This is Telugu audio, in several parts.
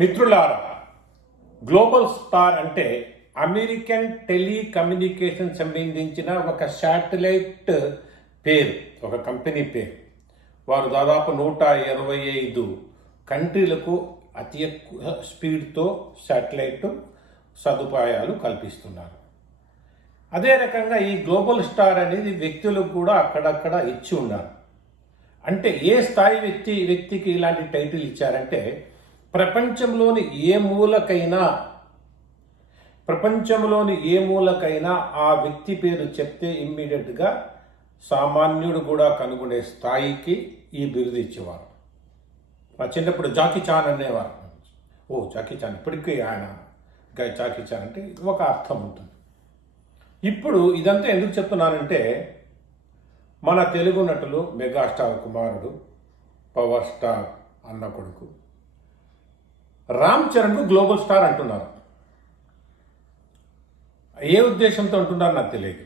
మిత్రులారా, గ్లోబల్ స్టార్ అంటే అమెరికన్ టెలికమ్యూనికేషన్ సంబంధించిన ఒక శాటిలైట్ పేరు, ఒక కంపెనీ పేరు. వారు దాదాపు 125 కంట్రీలకు అతి ఎక్కువ స్పీడ్తో శాటిలైట్ సదుపాయాలు కల్పిస్తున్నారు. అదే రకంగా ఈ గ్లోబల్ స్టార్ అనేది వ్యక్తులకు కూడా అక్కడక్కడ ఇచ్చి ఉన్నారు. అంటే ఏ స్థాయి వ్యక్తికి ఇలాంటి టైటిల్ ఇచ్చారంటే, ప్రపంచంలోని ఏ మూలకైనా ఆ వ్యక్తి పేరు చెప్తే ఇమ్మీడియట్గా సామాన్యుడు కూడా కనుగొనే స్థాయికి ఈ బిరుదు ఇచ్చేవారు. మా చిన్నప్పుడు జాకీ చాన్ అనేవారు. జాకీ చాన్, ఇప్పటికీ ఆయన జాకీ చాన్ అంటే ఒక అర్థం ఉంటుంది. ఇప్పుడు ఇదంతా ఎందుకు చెప్తున్నానంటే, మన తెలుగు నటులు మెగాస్టార్ కుమారుడు, పవర్ స్టార్ అన్న కొడుకు రామ్ చరణ్కు గ్లోబల్ స్టార్ అంటున్నారు. ఏ ఉద్దేశంతో అంటున్నారు నాకు తెలియదు.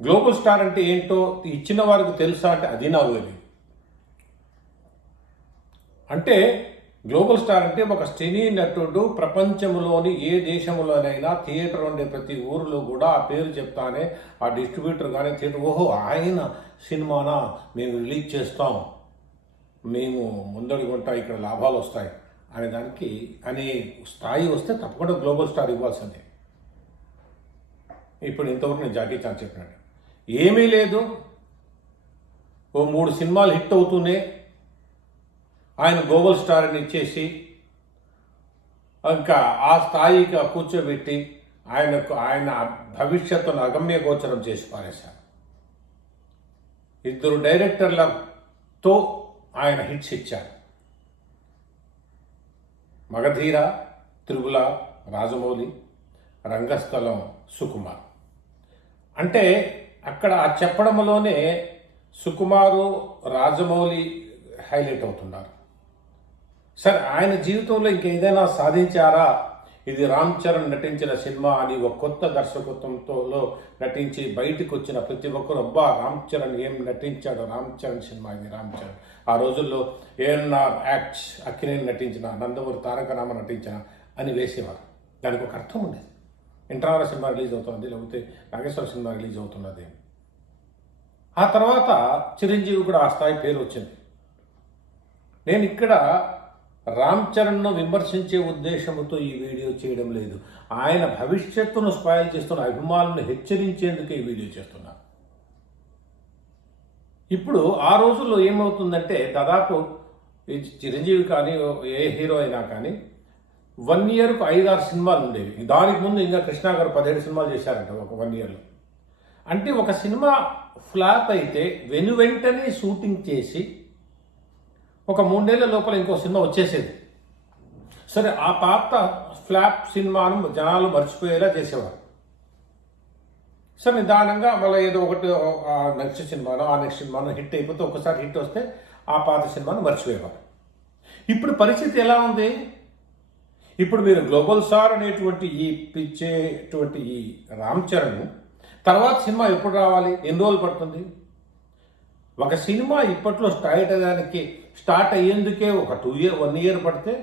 గ్లోబల్ స్టార్ అంటే ఏంటో ఇచ్చిన వారికి తెలుసా అంటే అది నాకు తెలియదు. అంటే గ్లోబల్ స్టార్ అంటే ఒక సినీ నటుడు ప్రపంచంలోని ఏ దేశంలోనైనా థియేటర్ ఉండే ప్రతి ఊరిలో కూడా ఆ పేరు చెప్తానే ఆ డిస్ట్రిబ్యూటర్ కానీ థియేటర్, ఆయన సినిమానా మేము రిలీజ్ చేస్తాం, మేము ముందడుగుంటా, ఇక్కడ లాభాలు వస్తాయి అనే స్థాయి వస్తే తప్పకుండా గ్లోబల్ స్టార్ ఇవ్వాల్సిందే. ఇప్పుడు ఇంతవరకు నేను జాకీ చాన్ చెప్పినట్టు ఏమీ లేదు. 3 సినిమాలు హిట్ అవుతూనే ఆయన గ్లోబల్ స్టార్ని ఇచ్చేసి ఇంకా ఆ స్థాయిగా కూర్చోబెట్టి ఆయన భవిష్యత్తును అగమ్య గోచరం చేసి పారేశారు. 2 డైరెక్టర్లతో ఆయన హిట్స్ ఇచ్చారు. మగధీర, త్రిబుల, రాజమౌళి, రంగస్థలం, సుకుమార్. అంటే అక్కడ ఆ చెప్పడంలోనే సుకుమారు, రాజమౌళి హైలైట్ అవుతున్నారు. సరే, ఆయన జీవితంలో ఇంకేదైనా సాధించారా? ఇది రామ్ చరణ్ నటించిన సినిమా అని ఒక కొత్త దర్శకత్వంతో నటించి బయటకు వచ్చిన ప్రతి ఒక్కరు, రామ్ చరణ్ ఏం నటించాడు, రామ్ చరణ్ సినిమా ఇది, రామ్ చరణ్. ఆ రోజుల్లో ఏఎన్ఆర్ యాక్ట్స్, అక్కినేని నటించిన, నందమూరి తారక రామ నటించిన అని వేసేవారు. దానికి ఒక అర్థం ఉండేది. ఎన్టీఆర్ సినిమా రిలీజ్ అవుతున్నది, లేకపోతే నాగేశ్వర సినిమా రిలీజ్ అవుతున్నది. ఆ తర్వాత చిరంజీవి కూడా ఆ స్థాయి పేరు వచ్చింది. నేను ఇక్కడ రామ్ చరణ్ను విమర్శించే ఉద్దేశంతో ఈ వీడియో చేయడం లేదు. ఆయన భవిష్యత్తును స్పాయిల్ చేస్తున్న అభిమానులను హెచ్చరించేందుకే ఈ వీడియో చేస్తున్నా. ఇప్పుడు ఆ రోజుల్లో ఏమవుతుందంటే, దాదాపు చిరంజీవి కానీ ఏ హీరో అయినా కానీ 1 ఇయర్కు 5-6 సినిమాలు ఉండేవి. దానికి ముందు ఇంకా కృష్ణ గారు 17 సినిమాలు చేశారంట ఒక 1 ఇయర్లో. అంటే ఒక సినిమా ఫ్లాప్ అయితే వెంటనే షూటింగ్ చేసి ఒక 3 నెలల లోపల ఇంకో సినిమా వచ్చేసేది. సరే, ఆ పాత ఫ్లాప్ సినిమాను జనాలు మర్చిపోయేలా చేసేవారు. సరే, నిదానంగా మళ్ళీ ఏదో ఒకటి నెక్స్ట్ సినిమాను హిట్ అయిపోతే, ఒకసారి హిట్ వస్తే ఆ పాత సినిమాను మర్చిపోయేవారు. ఇప్పుడు పరిస్థితి ఎలా ఉంది? ఇప్పుడు మీరు గ్లోబల్ స్టార్ అనేటువంటి ఈ రామ్ చరణ్ తర్వాత సినిమా ఎప్పుడు రావాలి? ఎన్ని రోజులు పడుతుంది? ఒక సినిమా ఇప్పట్లో స్టార్ట్ అయ్యేందుకే ఒక 1 ఇయర్ పడితే,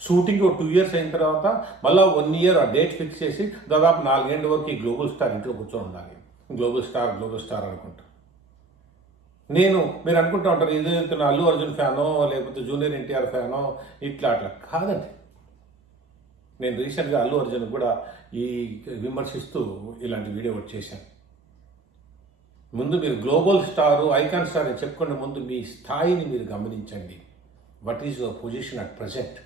షూటింగ్ 2 ఇయర్స్ అయిన తర్వాత మళ్ళీ 1 ఇయర్ ఆ డేట్ ఫిక్స్ చేసి దాదాపు 4 ఏళ్ళ వరకు ఈ గ్లోబల్ స్టార్ ఇంట్లో కూర్చొని ఉండాలి. గ్లోబల్ స్టార్ అనుకుంటా. మీరు అనుకుంటా ఉంటారు, ఏదైతే అల్లు అర్జున్ ఫ్యానో లేకపోతే జూనియర్ ఎన్టీఆర్ ఫ్యానో ఇట్లా కాదండి. నేను రీసెంట్గా అల్లు అర్జున్ కూడా విమర్శిస్తూ ఇలాంటి వీడియో ఒకటి చేశాను. ముందు మీరు గ్లోబల్ స్టారు, ఐకాన్ స్టార్ అని చెప్పుకునే ముందు మీ స్థాయిని మీరు గమనించండి. What is your position at present?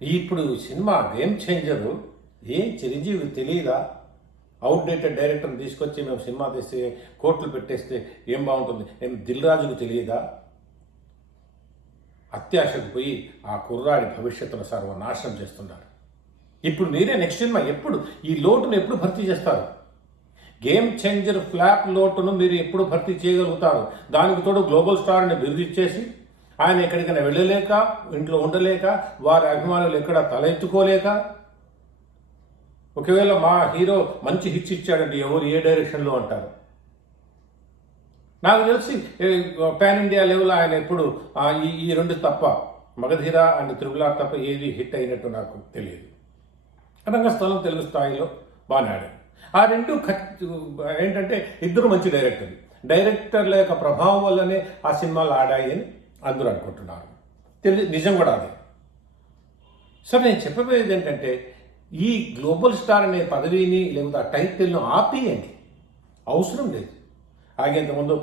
ఇప్పుడు సినిమా గేమ్ చేంజరు చిరంజీవి తెలియదా? అవుట్డేటెడ్ డైరెక్టర్ని తీసుకొచ్చి మేము సినిమా తీస్తే కోట్లు పెట్టేస్తే ఏం బాగుంటుంది? దిల్ రాజుకు తెలియదా? అత్యాశకు పోయి ఆ కుర్రాడి భవిష్యత్తును సర్వనాశనం చేస్తున్నారు. ఇప్పుడు మీరే నెక్స్ట్ సినిమా ఈ లోటును ఎప్పుడు భర్తీ చేస్తారు? గేమ్ చేంజర్ ఫ్లాప్ లోటును మీరు ఎప్పుడు భర్తీ చేయగలుగుతారు? దానికి తోడు గ్లోబల్ స్టార్ని బిరుదిచ్చేసి ఆయన ఎక్కడికైనా వెళ్ళలేక, ఇంట్లో ఉండలేక, వారి అభిమానులు ఎక్కడ తల ఎత్తుకోలేక, ఒకవేళ మా హీరో మంచి హిట్స్ ఇచ్చాడంటే ఎవరు ఏ డైరెక్షన్లో అంటారు. నాకు తెలిసి పాన్ ఇండియా లెవెల్ ఆయన ఎప్పుడు ఈ రెండు తప్ప మగధీర అండ్ త్రిబుల్ తప్ప ఏది హిట్ అయినట్టు నాకు తెలియదు. రంగస్థలం తెలుగు స్థాయిలో బాగానే ఆడారు. ఆ రెండు ఏంటంటే ఇద్దరు మంచి డైరెక్టర్ల యొక్క ప్రభావం వల్లనే ఆ సినిమాలు ఆడాయి అని అందరూ అనుకుంటున్నారు. నిజం కూడా అదే. సో నేను చెప్పబోయేది ఏంటంటే ఈ గ్లోబల్ స్టార్ అనే పదవిని లేకపోతే ఆ టైటిల్ను ఆపేయండి, అవసరం లేదు. ఆగేంతకుముందు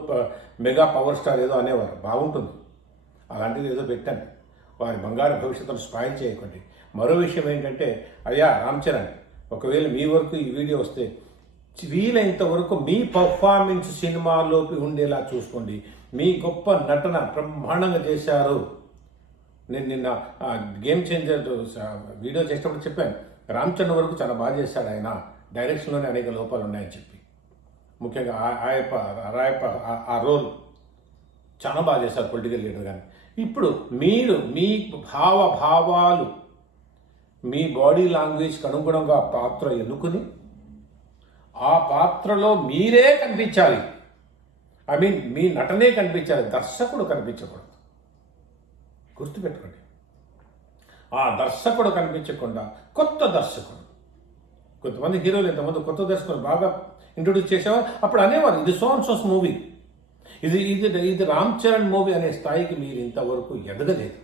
మెగా పవర్ స్టార్ ఏదో అనేవారు, బాగుంటుంది, అలాంటిది ఏదో పెట్టండి, వారి బంగారు భవిష్యత్తును స్పాయిల్ చేయకండి. మరో విషయం ఏంటంటే, అయ్యా రామ్ చరణ్, ఒకవేళ మీ వరకు ఈ వీడియో వస్తే వీలైనంత వరకు మీ పర్ఫార్మెన్స్ సినిమాలోకి ఉండేలా చూసుకోండి. మీ గొప్ప నటన బ్రహ్మాండంగా చేశారు. నేను నిన్న గేమ్ చేంజర్ వీడియో చేసేటప్పుడు చెప్పాను, రామ్ చరణ్ వరకు చాలా బాగా చేశాడు, ఆయన డైరెక్షన్లోనే అనేక లోపాలు ఉన్నాయని చెప్పి. ముఖ్యంగా ఆ రోల్ చాలా బాగా చేశారు పొలిటికల్ లీడర్. కానీ ఇప్పుడు మీరు మీ భావాలు, మీ బాడీ లాంగ్వేజ్కి అనుగుణంగా పాత్ర ఎన్నుకుని ఆ పాత్రలో మీరే కనిపించాలి. మీ నటనే కనిపించాలి, దర్శకుడు కనిపించకూడదు. గుర్తుపెట్టుకోండి, ఆ దర్శకుడు కనిపించకుండా కొత్త దర్శకుడు, కొంతమంది హీరోలు ఇంతమంది కొత్త దర్శకుడు బాగా ఇంట్రొడ్యూస్ చేసేవారు. అప్పుడు అనేవారు ఇది సోన్స్ మూవీ, ఇది రామ్ చరణ్ మూవీ అనే స్థాయికి మీరు ఇంతవరకు ఎదగలేదు.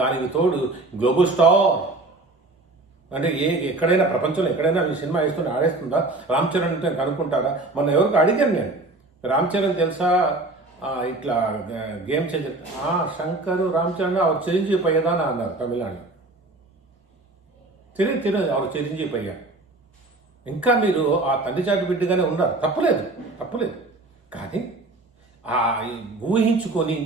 దానికి తోడు గ్లోబల్ స్టార్ అంటే ఎక్కడైనా ప్రపంచంలో ఎక్కడైనా ఈ సినిమా వేస్తుంటే ఆడేస్తుందా రామ్ చరణ్ అంటే కనుక్కుంటారా? మొన్న ఎవరికి అడిగాను నేను, రామ్ చరణ్ తెలుసా, ఇట్లా గేమ్ చేంజర్ శంకరు రామ్ చరణ్ அவர் చిరంజీవి పయ్యదానా అన్నారు తమిళనాడు. తెలియదు அவர் చిరంజీవి పయ్య. ఇంకా మీరు ఆ తండ్రి చాటు బిడ్డగానే ఉన్నారు, తప్పులేదు. కానీ ఊహించుకొని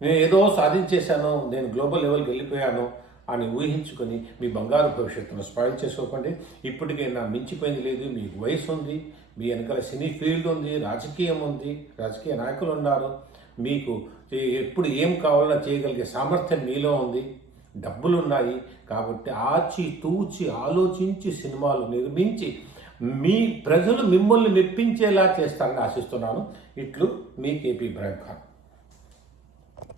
నేను ఏదో సాధించేశాను, నేను గ్లోబల్ లెవెల్కి వెళ్ళిపోయాను అని ఊహించుకొని మీ బంగారు భవిష్యత్తును స్పాయిల్ చేసుకోకండి. ఇప్పటికే నా మించిపోయింది లేదు, మీకు వయసు ఉంది, మీ వెనకాల సినీ ఫీల్డ్ ఉంది, రాజకీయం ఉంది, రాజకీయ నాయకులు ఉన్నారు, మీకు ఎప్పుడు ఏం కావాలో చేయగలిగే సామర్థ్యం మీలో ఉంది, డబ్బులు ఉన్నాయి. కాబట్టి ఆచితూచి ఆలోచించి సినిమాలు నిర్మించి మీ ప్రజలు మిమ్మల్ని మెప్పించేలా చేస్తారని ఆశిస్తున్నాను. ఇట్లు మీ కేపీ ఇబ్రాహిం ఖాన్.